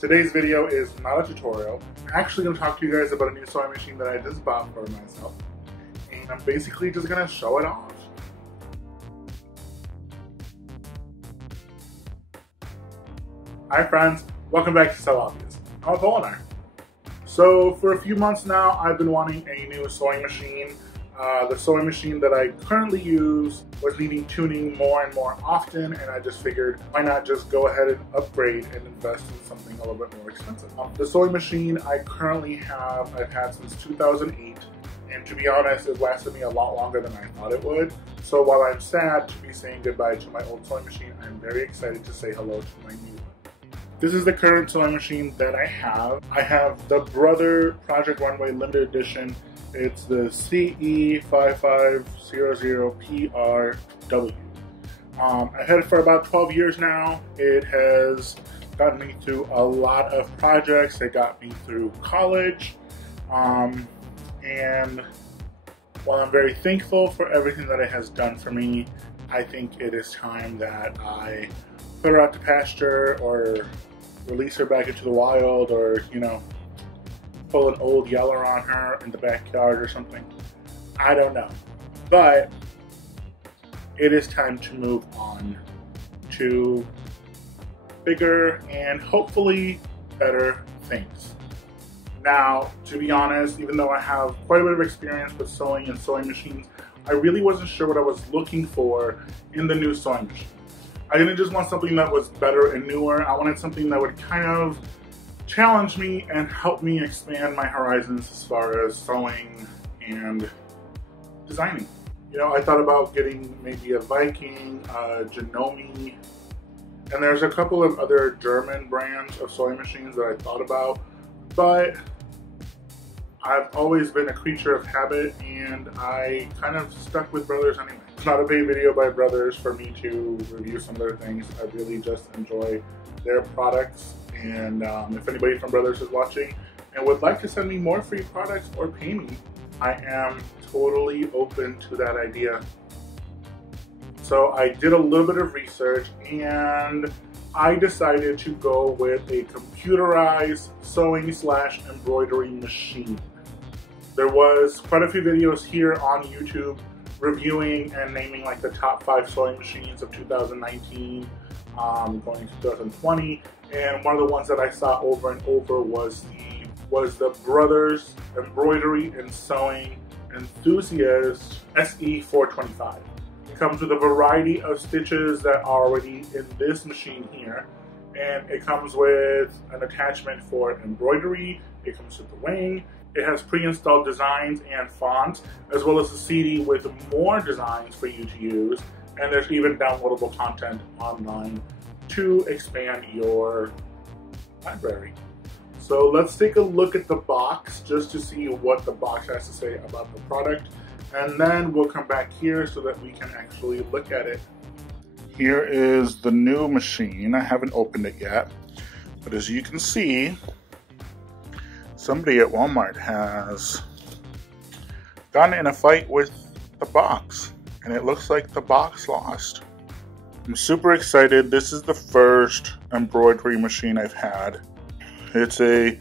Today's video is not a tutorial. I'm actually going to talk to you guys about a new sewing machine that I just bought for myself. And I'm basically just going to show it off. Hi friends, welcome back to So Obvious. I'm Apollinaire. So for a few months now, I've been wanting a new sewing machine. The sewing machine that I currently use was needing tuning more and more often, and I just figured why not just go ahead and upgrade and invest in something a little bit more expensive. The sewing machine I currently have, I've had since 2008, and to be honest, it lasted me a lot longer than I thought it would. So while I'm sad to be saying goodbye to my old sewing machine, I'm very excited to say hello to my new one. This is the current sewing machine that I have. I have the Brother Project Runway Limited Edition. It's the CE5500PRW. I've had it for about 12 years now. It has gotten me through a lot of projects. It got me through college. And while I'm very thankful for everything that it has done for me, I think it is time that I put her out to pasture or release her back into the wild, or, you know, pull an old Yeller on her in the backyard or something. I don't know. But it is time to move on to bigger and hopefully better things. Now, to be honest, even though I have quite a bit of experience with sewing and sewing machines, I really wasn't sure what I was looking for in the new sewing machine. I didn't just want something that was better and newer. I wanted something that would kind of challenge me and help me expand my horizons as far as sewing and designing. You know, I thought about getting maybe a Viking, a Janome, and there's a couple of other German brands of sewing machines that I thought about, but I've always been a creature of habit, and I kind of stuck with Brothers anyway. It's not a paid video by Brothers for me to review some of their things. I really just enjoy their products, and if anybody from Brothers is watching and would like to send me more free products or pay me, I am totally open to that idea. So I did a little bit of research, and I decided to go with a computerized sewing/embroidery machine. There was quite a few videos here on YouTube reviewing and naming like the top 5 sewing machines of 2019, going to 2020, and one of the ones that I saw over and over was the Brothers Embroidery and Sewing Enthusiast SE425. It comes with a variety of stitches that are already in this machine here, and it comes with an attachment for embroidery. It comes with the wing. It has pre-installed designs and fonts, as well as a CD with more designs for you to use, and there's even downloadable content online to expand your library. So let's take a look at the box just to see what the box has to say about the product, and then we'll come back here so that we can actually look at it. Here is the new machine. I haven't opened it yet, but as you can see, somebody at Walmart has gotten in a fight with the box, and it looks like the box lost. I'm super excited. This is the first embroidery machine I've had. It's a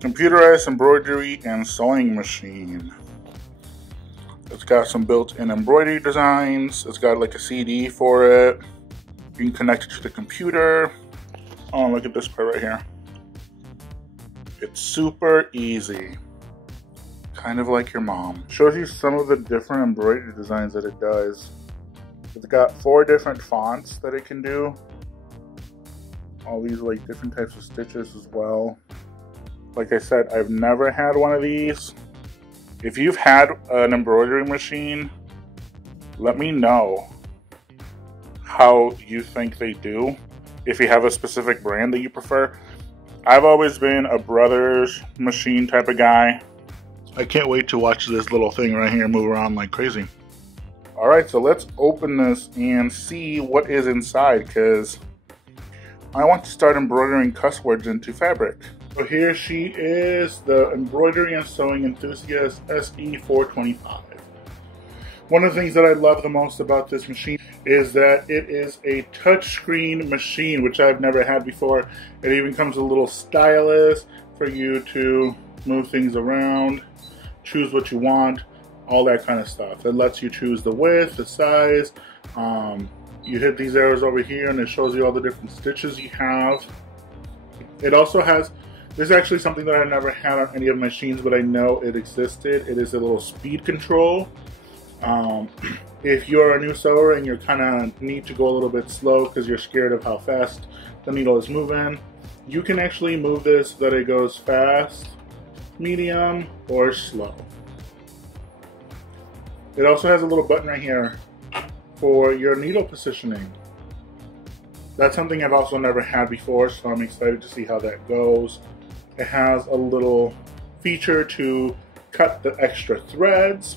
computerized embroidery and sewing machine. It's got some built-in embroidery designs. It's got like a CD for it. You can connect it to the computer. Oh, look at this part right here. It's super easy, kind of like your mom. Shows you some of the different embroidery designs that it does. It's got 4 different fonts that it can do. All these like different types of stitches as well. Like I said, I've never had one of these. If you've had an embroidery machine, let me know how you think they do. If you have a specific brand that you prefer. I've always been a Brothers machine type of guy. I can't wait to watch this little thing right here move around like crazy. Alright, so let's open this and see what is inside, because I want to start embroidering cuss words into fabric. So here she is, the Embroidery and Sewing Enthusiast SE425. One of the things that I love the most about this machine is that it is a touchscreen machine, which I've never had before. It even comes with a little stylus for you to move things around, choose what you want, all that kind of stuff. It lets you choose the width, the size. You hit these arrows over here and it shows you all the different stitches you have. It also has, this is actually something that I never had on any of my machines, but I know it existed. It is a little speed control. If you're a new sewer and you're kind of need to go a little bit slow because you're scared of how fast the needle is moving, you can actually move this so that it goes fast, medium, or slow. It also has a little button right here for your needle positioning. That's something I've also never had before, so I'm excited to see how that goes. It has a little feature to cut the extra threads.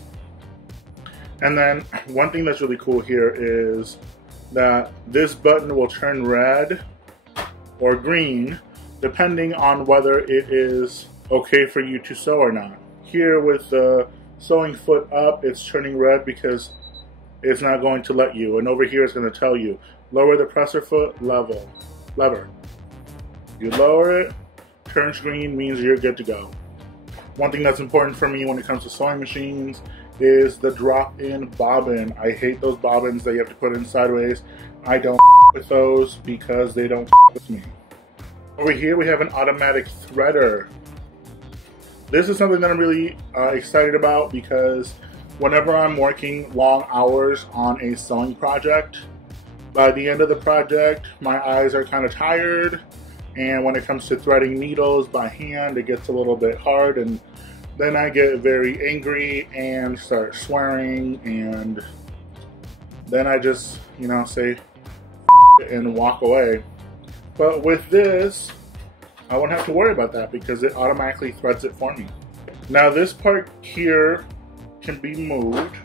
And then one thing that's really cool here is that this button will turn red or green depending on whether it is okay for you to sew or not. Here with the sewing foot up, it's turning red because it's not going to let you. And over here it's going to tell you, lower the presser foot lever. You lower it, turns green, means you're good to go. One thing that's important for me when it comes to sewing machines is the drop-in bobbin. I hate those bobbins that you have to put in sideways. I don't with those because they don't with me. Over here we have an automatic threader. This is something that I'm really excited about because whenever I'm working long hours on a sewing project, by the end of the project, my eyes are kind of tired, and when it comes to threading needles by hand, it gets a little bit hard, and then I get very angry and start swearing, and then I just, you know, say and walk away. But with this, I won't have to worry about that because it automatically threads it for me. Now this part here can be moved,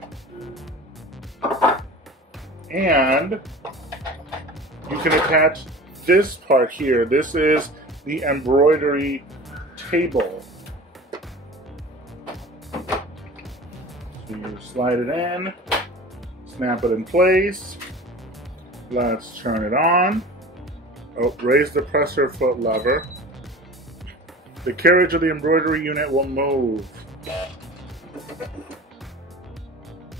and you can attach this part here. This is the embroidery table. So you slide it in, snap it in place. Let's turn it on. Oh, raise the presser foot lever. The carriage of the embroidery unit will move.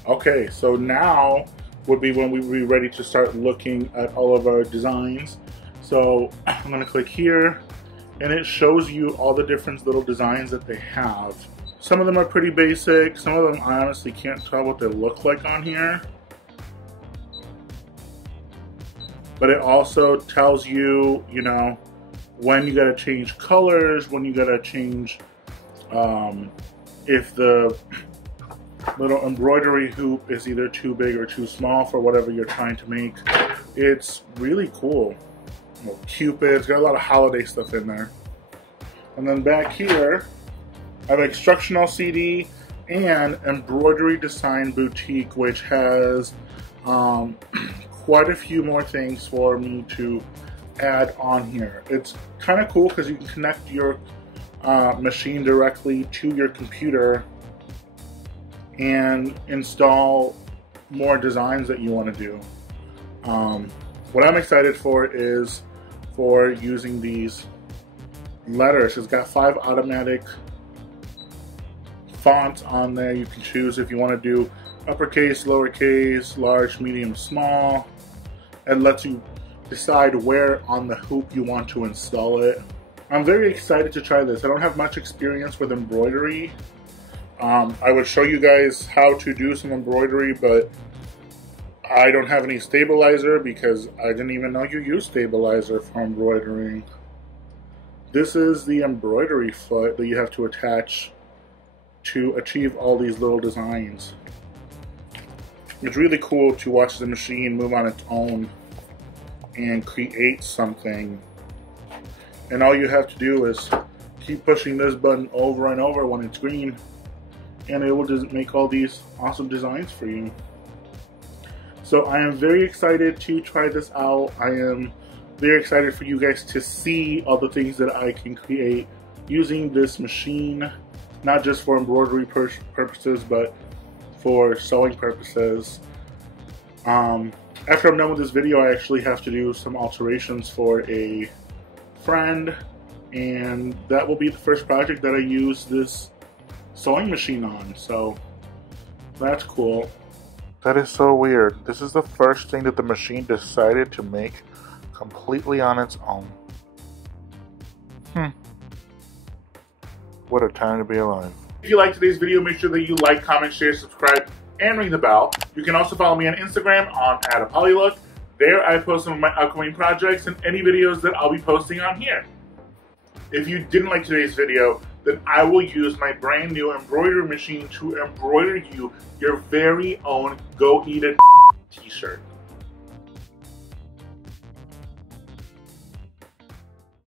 Okay, so now would be when we would be ready to start looking at all of our designs. So I'm gonna click here, and it shows you all the different little designs that they have. Some of them are pretty basic. Some of them I honestly can't tell what they look like on here. But it also tells you, you know, when you gotta change colors, when you gotta change if the little embroidery hoop is either too big or too small for whatever you're trying to make. It's really cool. Cupids, got a lot of holiday stuff in there. And then back here, I have instructional CD and Embroidery Design Boutique, which has quite a few more things for me to add on here. It's kind of cool because you can connect your machine directly to your computer and install more designs that you want to do. What I'm excited for is for using these letters. It's got 5 automatic fonts on there. You can choose if you want to do uppercase, lowercase, large, medium, small. It lets you decide where on the hoop you want to install it. I'm very excited to try this. I don't have much experience with embroidery. I would show you guys how to do some embroidery, but I don't have any stabilizer because I didn't even know you use stabilizer for embroidering. This is the embroidery foot that you have to attach to achieve all these little designs. It's really cool to watch the machine move on its own and create something. And all you have to do is keep pushing this button over and over when it's green, and it will just make all these awesome designs for you. So I am very excited to try this out. I am very excited for you guys to see all the things that I can create using this machine, not just for embroidery purposes, but for sewing purposes. After I'm done with this video, I actually have to do some alterations for a friend, and that will be the first project that I use this sewing machine on, so that's cool. That is so weird. This is the first thing that the machine decided to make completely on its own. What a time to be alive. If you liked today's video, make sure that you like, comment, share, subscribe, and ring the bell. You can also follow me on Instagram on @ApolyLook. There I post some of my upcoming projects and any videos that I'll be posting on here. If you didn't like today's video, then I will use my brand new embroidery machine to embroider you your very own Go Eat It t-shirt.